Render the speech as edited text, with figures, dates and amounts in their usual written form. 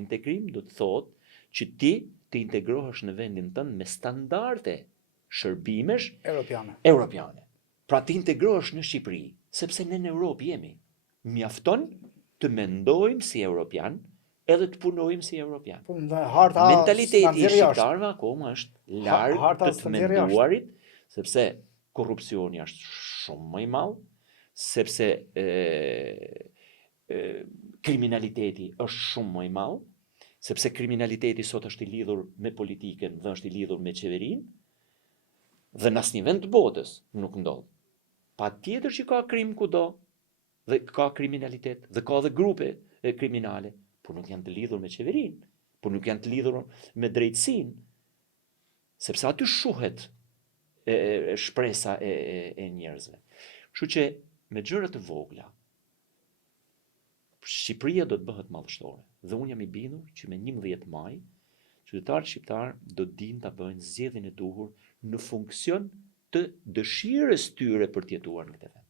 Integrim do të thotë që ti të integrohesh në vendin tënd me standarde shërbimesh europiane. Pra të integrohesh në Shqipëri, sepse ne në Europë jemi. Mjafton të mendojmë si europian, edhe të punojmë si europian. Mentaliteti i shqiptarëve akoma është larg të menduarit, sepse korrupsioni është shumë më i madh, sepse kriminaliteti është shumë më i madh, sepse kriminaliteti sot është i lidhur me politikën dhe është i lidhur me qeverinë, dhe në asnjë vend të botës nuk ndodh. Patjetër që ka krim kudo, dhe ka kriminalitet, dhe ka dhe grupe kriminale, por nuk janë të lidhur me qeverinë, por nuk janë të lidhur me drejtësinë, sepse aty shuhet shpresa e njerëzve. Kështu që me gjëra të vogla, Shqipëria do të bëhet madhështore. Dhe unë jam i bindur që me 11 maj, qytetarët shqiptar do të dinë ta bëjnë zgjedhjen e duhur në funksion të dëshirës tyre për të jetuar në këtë vend.